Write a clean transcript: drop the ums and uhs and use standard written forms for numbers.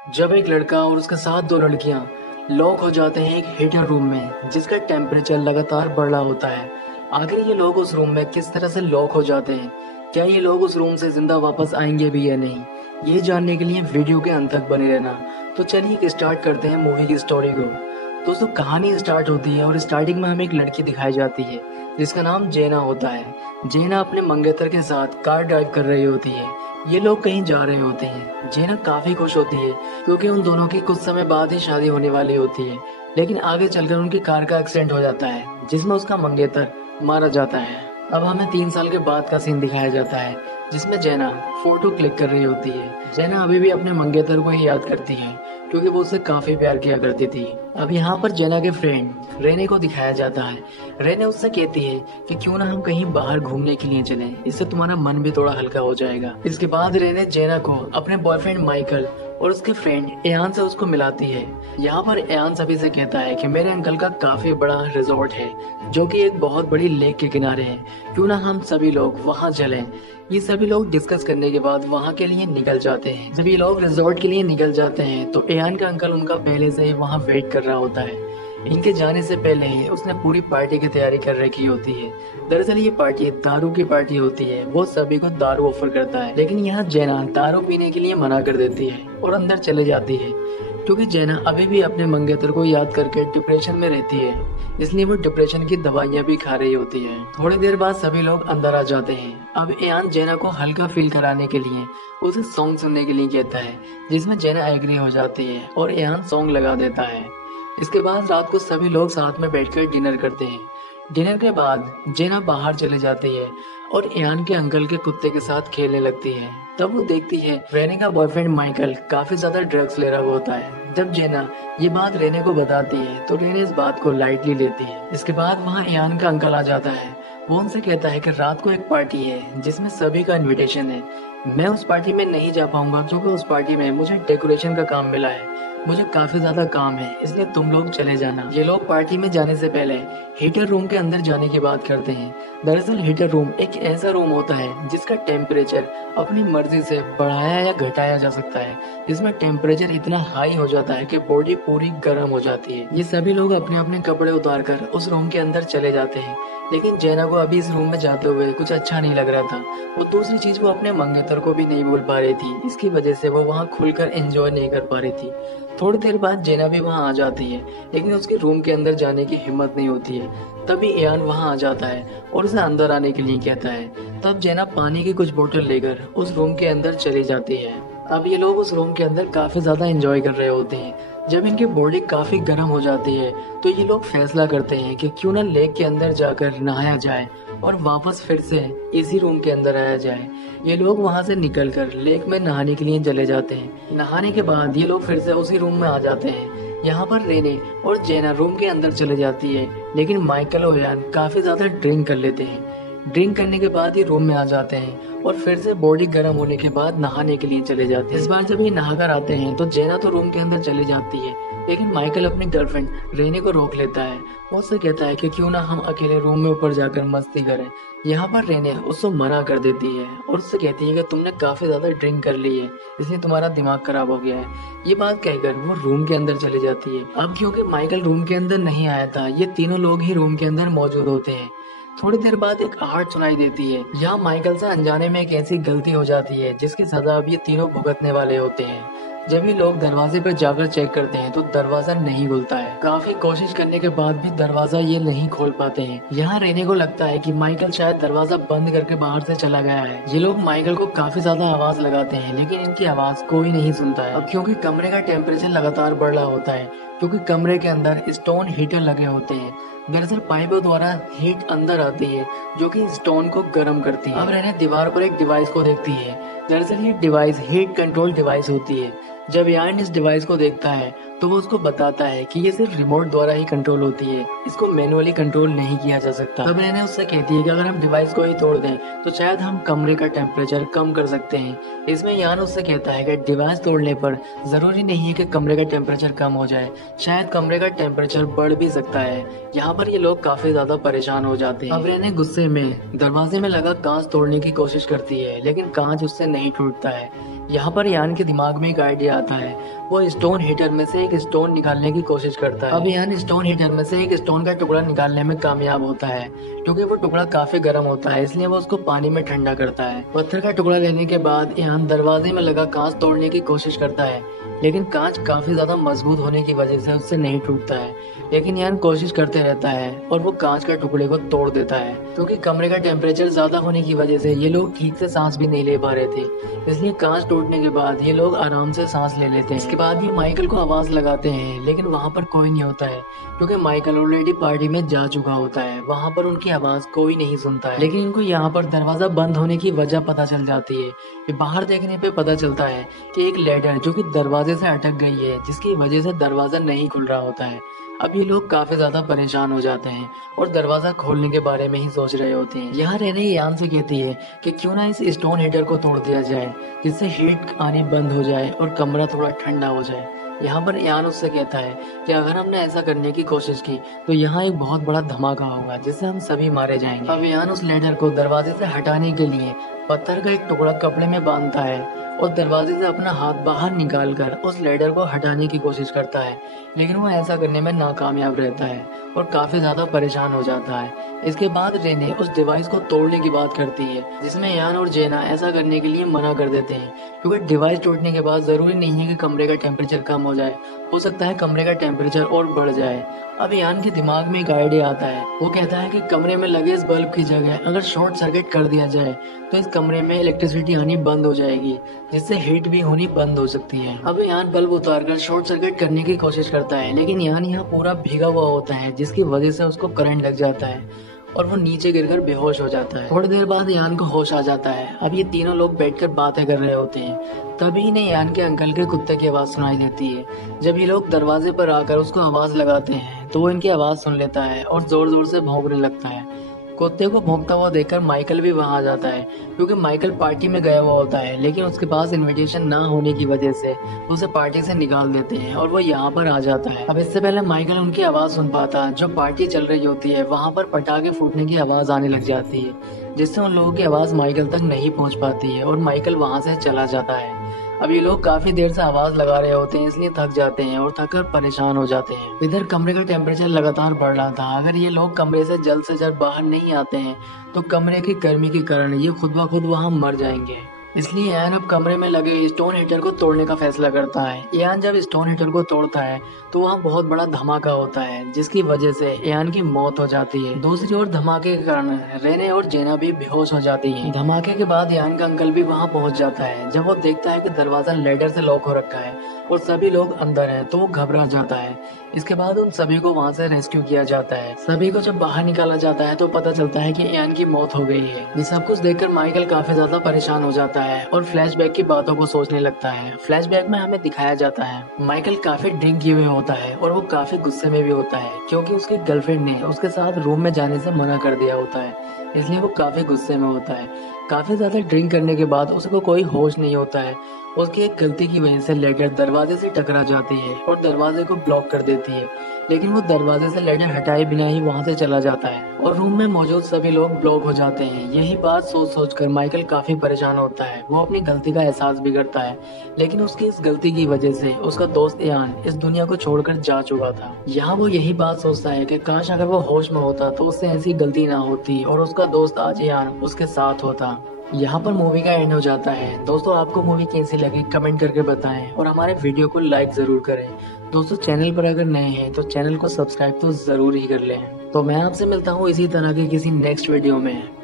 जब एक लड़का और उसके साथ दो लड़कियां लॉक हो जाते हैं एक हीटर रूम में जिसका टेम्परेचर लगातार बढ़ रहा होता है। आखिर ये लोग उस रूम में किस तरह से लॉक हो जाते हैं, क्या ये लोग उस रूम से जिंदा वापस आएंगे भी या नहीं, ये जानने के लिए वीडियो के अंत तक बने रहना। तो चलिए स्टार्ट करते हैं मूवी की स्टोरी को। दोस्तों कहानी स्टार्ट होती है और स्टार्टिंग में हमें एक लड़की दिखाई जाती है जिसका नाम जेना होता है। जेना अपने मंगेतर के साथ कार ड्राइव कर रही होती है। ये लोग कहीं जा रहे होते हैं। जेना काफी खुश होती है क्योंकि उन दोनों की कुछ समय बाद ही शादी होने वाली होती है, लेकिन आगे चलकर उनकी कार का एक्सीडेंट हो जाता है जिसमें उसका मंगेतर मारा जाता है। अब हमें 3 साल के बाद का सीन दिखाया जाता है जिसमें जेना फोटो क्लिक कर रही होती है। जेना अभी भी अपने मंगेतर को ही याद करती है क्योंकि वो उससे काफी प्यार किया करती थी। अब यहाँ पर जेना के फ्रेंड रेने को दिखाया जाता है। रेने उससे कहती है कि क्यों ना हम कहीं बाहर घूमने के लिए चलें, इससे तुम्हारा मन भी थोड़ा हल्का हो जाएगा। इसके बाद रेने जेना को अपने बॉयफ्रेंड माइकल और उसके फ्रेंड एयान से उसको मिलाती है। यहाँ पर एयान सभी से कहता है कि मेरे अंकल का काफी बड़ा रिजॉर्ट है जो कि एक बहुत बड़ी लेक के किनारे है, क्यों ना हम सभी लोग वहाँ चलें। ये सभी लोग डिस्कस करने के बाद वहाँ के लिए निकल जाते हैं। जब ये लोग रिजॉर्ट के लिए निकल जाते हैं तो एयान का अंकल उनका पहले से ही वहाँ वेट कर रहा होता है। इनके जाने से पहले ही उसने पूरी पार्टी की तैयारी कर रखी होती है। दरअसल ये पार्टी दारू की पार्टी होती है। वो सभी को दारू ऑफर करता है, लेकिन यहाँ जेना दारू पीने के लिए मना कर देती है और अंदर चले जाती है क्योंकि जेना अभी भी अपने मंगेतर को याद करके डिप्रेशन में रहती है, इसलिए वो डिप्रेशन की दवाइयाँ भी खा रही होती है। थोड़ी देर बाद सभी लोग अंदर आ जाते हैं। अब एयान जेना को हल्का फील कराने के लिए उसे सॉन्ग सुनने के लिए कहता है जिसमें जेना एग्री हो जाती है और एयान सॉन्ग लगा देता है। इसके बाद रात को सभी लोग साथ में बैठकर डिनर करते हैं। डिनर के बाद जेना बाहर चले जाती है और एयान के अंकल के कुत्ते के साथ खेलने लगती है। तब वो देखती है रेने का बॉयफ्रेंड माइकल काफी ज्यादा ड्रग्स ले रहा होता है। जब जेना ये बात रेने को बताती है तो रेने इस बात को लाइटली लेती है। इसके बाद वहाँ एयान का अंकल आ जाता है। वो उनसे कहता है कि रात को एक पार्टी है जिसमें सभी का इनविटेशन है। मैं उस पार्टी में नहीं जा पाऊंगा क्योंकि उस पार्टी में मुझे डेकोरेशन का काम मिला है, मुझे काफी ज्यादा काम है, इसलिए तुम लोग चले जाना। ये लोग पार्टी में जाने से पहले हीटर रूम के अंदर जाने की बात करते हैं। दरअसल हीटर रूम एक ऐसा रूम होता है जिसका टेम्परेचर अपनी मर्जी से बढ़ाया या घटाया जा सकता है, जिसमें टेम्परेचर इतना हाई हो जाता है कि बॉडी पूरी गर्म हो जाती है। ये सभी लोग अपने अपने कपड़े उतार कर उस रूम के अंदर चले जाते हैं, लेकिन जेना को अभी इस रूम में जाते हुए कुछ अच्छा नहीं लग रहा था। वो दूसरी चीज वो अपने मंगेतर को भी नहीं बोल पा रही थी, इसकी वजह से वो वहाँ खुलकर एंजॉय नहीं कर पा रही थी। थोड़ी देर बाद जेना भी वहाँ आ जाती है, लेकिन उसके रूम के अंदर जाने की हिम्मत नहीं होती है। तभी एयान वहाँ आ जाता है और उसे अंदर आने के लिए कहता है। तब जेना पानी की कुछ बोतल लेकर उस रूम के अंदर चली जाती है। अब ये लोग उस रूम के अंदर काफी ज्यादा एंजॉय कर रहे होते हैं। जब इनकी बॉडी काफी गर्म हो जाती है तो ये लोग फैसला करते हैं कि क्यों ना लेक के अंदर जाकर नहाया जाए और वापस फिर से इसी रूम के अंदर आया जाए। ये लोग वहां से निकलकर लेक में नहाने के लिए चले जाते हैं। नहाने के बाद ये लोग फिर से उसी रूम में आ जाते हैं। यहाँ पर रेने और जेना रूम के अंदर चले जाती है, लेकिन माइकल और यान काफी ज्यादा ड्रिंक कर लेते हैं। ड्रिंक करने के बाद ये रूम में आ जाते हैं और फिर से बॉडी गर्म होने के बाद नहाने के लिए चले जाते हैं। इस बार जब ये नहाकर आते हैं तो जेना तो रूम के अंदर चली जाती है, लेकिन माइकल अपनी गर्लफ्रेंड रेने को रोक लेता है। वो उससे कहता है कि क्यों ना हम अकेले रूम में ऊपर जाकर मस्ती करें। यहाँ पर रेने उसको मना कर देती है और उससे कहती है कि तुमने काफी ज्यादा ड्रिंक कर ली है, इसलिए तुम्हारा दिमाग खराब हो गया है। ये बात कहकर वो रूम के अंदर चली जाती है। अब क्योंकि माइकल रूम के अंदर नहीं आया था, ये तीनों लोग ही रूम के अंदर मौजूद होते हैं। थोड़ी देर बाद एक आहट सुनाई देती है। यहाँ माइकल से अनजाने में एक ऐसी गलती हो जाती है जिसकी सजा अब ये तीनों भुगतने वाले होते हैं। जब ये लोग दरवाजे पर जाकर चेक करते हैं तो दरवाजा नहीं खुलता है। काफी कोशिश करने के बाद भी दरवाजा ये नहीं खोल पाते हैं। यहाँ रेने को लगता है कि माइकल शायद दरवाजा बंद करके बाहर से चला गया है। ये लोग माइकल को काफी ज्यादा आवाज लगाते हैं, लेकिन इनकी आवाज कोई नहीं सुनता है। अब क्योंकि कमरे का टेम्परेचर लगातार बढ़ रहा होता है, क्योंकि कमरे के अंदर स्टोन हीटर लगे होते हैं। दरअसल पाइपों द्वारा हीट अंदर आती है जो कि स्टोन को गर्म करती है। अब रेने दीवार पर एक डिवाइस को देखती है। दरअसल ये डिवाइस हीट कंट्रोल डिवाइस होती है। जब यान इस डिवाइस को देखता है तो वो उसको बताता है कि ये सिर्फ रिमोट द्वारा ही कंट्रोल होती है, इसको मैनुअली कंट्रोल नहीं किया जा सकता। तब रेने उससे कहती है कि अगर हम डिवाइस को ही तोड़ दें तो शायद हम कमरे का टेम्परेचर कम कर सकते हैं। इसमें यान उससे कहता है कि डिवाइस तोड़ने पर जरूरी नहीं है कि कमरे का टेम्परेचर कम हो जाए, शायद कमरे का टेम्परेचर बढ़ भी सकता है। यहाँ पर ये लोग काफी ज्यादा परेशान हो जाते हैं। अब रेने गुस्से में दरवाजे में लगा कांच तोड़ने की कोशिश करती है, लेकिन कांच उससे नहीं टूटता है। यहाँ पर यान के दिमाग में एक आइडिया आता है। वो स्टोन हीटर में से एक स्टोन निकालने की कोशिश करता है। अब यान स्टोन हीटर में से एक स्टोन का टुकड़ा निकालने में कामयाब होता है। क्योंकि वो टुकड़ा काफी गर्म होता है, इसलिए वो उसको पानी में ठंडा करता है। पत्थर का टुकड़ा लेने के बाद यान दरवाजे में लगा कांच तोड़ने की कोशिश करता है, लेकिन कांच काफी ज्यादा मजबूत होने की वजह से उससे नहीं टूटता है। लेकिन यान कोशिश करते रहता है और वो कांच का टुकड़े को तोड़ देता है। क्योंकि कमरे का टेम्परेचर ज्यादा होने की वजह से ये लोग ठीक से सांस भी नहीं ले पा रहे थे, इसलिए कांच टूटने के बाद ये लोग आराम से सांस ले लेते हैं। इसके बाद ये माइकल को आवाज लगाते हैं, लेकिन वहाँ पर कोई नहीं होता है, क्योंकि माइकल ऑलरेडी पार्टी में जा चुका होता है। वहाँ पर उनकी आवाज कोई नहीं सुनता है। लेकिन इनको यहाँ पर दरवाजा बंद होने की वजह पता चल जाती है। ये बाहर देखने पे पता चलता है कि एक लैडर जो कि दरवाजे से अटक गई है, जिसकी वजह से दरवाजा नहीं खुल रहा होता है। अब ये लोग काफी ज्यादा परेशान हो जाते हैं और दरवाजा खोलने के बारे में ही सोच रहे होते हैं। यहाँ रेने यान से कहती है कि क्यों ना इस स्टोन हीटर को तोड़ दिया जाए, जिससे हीट आनी बंद हो जाए और कमरा थोड़ा ठंडा हो जाए। यहाँ पर यान उससे कहता है कि अगर हमने ऐसा करने की कोशिश की तो यहाँ एक बहुत बड़ा धमाका होगा, जिससे हम सभी मारे जाएंगे। अब यान उस लैडर को दरवाजे से हटाने के लिए पत्थर का एक टुकड़ा कपड़े में बांधता है और दरवाजे से अपना हाथ बाहर निकालकर उस लैडर को हटाने की कोशिश करता है, लेकिन वो ऐसा करने में नाकामयाब रहता है और काफी ज्यादा परेशान हो जाता है। इसके बाद रेने उस डिवाइस को तोड़ने की बात करती है, जिसमें यान और जेना ऐसा करने के लिए मना कर देते हैं, क्योंकि डिवाइस टूटने के बाद जरूरी नहीं है कि कमरे का टेम्परेचर कम हो जाए, हो सकता है कमरे का टेम्परेचर और बढ़ जाए। अब यान के दिमाग में एक आइडिया आता है। वो कहता है कि कमरे में लगे इस बल्ब की जगह अगर शॉर्ट सर्किट कर दिया जाए तो इस कमरे में इलेक्ट्रिसिटी आनी बंद हो जाएगी, जिससे हीट भी होनी बंद हो सकती है। अब यान बल्ब उतारकर शॉर्ट सर्किट करने की कोशिश करता है, लेकिन यान यहाँ पूरा भीगा हुआ होता है, जिसकी वजह से उसको करंट लग जाता है और वो नीचे गिरकर बेहोश हो जाता है। थोड़ी देर बाद यान को होश आ जाता है। अब ये तीनों लोग बैठकर बातें कर रहे होते हैं। तभी इन्हें यान के अंकल के कुत्ते की आवाज सुनाई देती है। जब ये लोग दरवाजे पर आकर उसको आवाज लगाते हैं तो वो इनकी आवाज सुन लेता है और जोर जोर से भौंकने लगता है। कुत्ते को भौंकता हुआ देखकर माइकल भी वहां आ जाता है, क्योंकि माइकल पार्टी में गया हुआ होता है, लेकिन उसके पास इनविटेशन ना होने की वजह से उसे पार्टी से निकाल देते हैं और वो यहाँ पर आ जाता है। अब इससे पहले माइकल उनकी आवाज सुन पाता, जो पार्टी चल रही होती है वहाँ पर पटाखे फूटने की आवाज आने लग जाती है, जिससे उन लोगों की आवाज माइकल तक नहीं पहुँच पाती है और माइकल वहाँ से चला जाता है। अब ये लोग काफी देर से आवाज लगा रहे होते हैं, इसलिए थक जाते हैं और थक कर परेशान हो जाते हैं। इधर कमरे का टेम्परेचर लगातार बढ़ रहा था। अगर ये लोग कमरे से जल्द बाहर नहीं आते हैं तो कमरे की गर्मी के कारण ये खुद ब खुद वहाँ मर जाएंगे। इसलिए यान अब कमरे में लगे स्टोन हीटर को तोड़ने का फैसला करता है। यान जब स्टोन हीटर को तोड़ता है तो वहाँ बहुत बड़ा धमाका होता है, जिसकी वजह से यान की मौत हो जाती है। दूसरी ओर धमाके के कारण रेने और जेना भी बेहोश हो जाती है। धमाके के बाद यान का अंकल भी वहाँ पहुँच जाता है। जब वो देखता है कि दरवाजा लेडर से लॉक हो रखा है और सभी लोग अंदर हैं, तो वो घबरा जाता है। इसके बाद उन सभी को वहाँ से रेस्क्यू किया जाता है। सभी को जब बाहर निकाला जाता है तो पता चलता है कि यान की मौत हो गई है। ये सब कुछ देखकर माइकल काफी ज्यादा परेशान हो जाता है और फ्लैशबैक की बातों को सोचने लगता है। फ्लैशबैक में हमें दिखाया जाता है माइकल काफी ड्रिंक किए हुए होता है और वो काफी गुस्से में भी होता है, क्योंकि उसकी गर्लफ्रेंड ने उसके साथ रूम में जाने से मना कर दिया होता है, इसलिए वो काफी गुस्से में होता है। काफी ज्यादा ड्रिंक करने के बाद उसको कोई होश नहीं होता है। उसकी एक गलती की वजह से लेडर दरवाजे से टकरा जाती है और दरवाजे को ब्लॉक कर देती है, लेकिन वो दरवाजे से लेडर हटाए बिना ही वहां से चला जाता है और रूम में मौजूद सभी लोग ब्लॉक हो जाते हैं। यही बात सोच सोच कर माइकल काफी परेशान होता है। वो अपनी गलती का एहसास भी करता है, लेकिन उसकी इस गलती की वजह से उसका दोस्त यान इस दुनिया को छोड़कर जा चुका था। यहाँ वो यही बात सोचता है कि काश अगर वो होश में होता तो उससे ऐसी गलती ना होती और उसका दोस्त आज यान उसके साथ होता। यहाँ पर मूवी का एंड हो जाता है। दोस्तों, आपको मूवी कैसी लगी कमेंट करके बताएं और हमारे वीडियो को लाइक जरूर करें। दोस्तों, चैनल पर अगर नए हैं तो चैनल को सब्सक्राइब तो जरूर ही कर लें। तो मैं आपसे मिलता हूँ इसी तरह के किसी नेक्स्ट वीडियो में।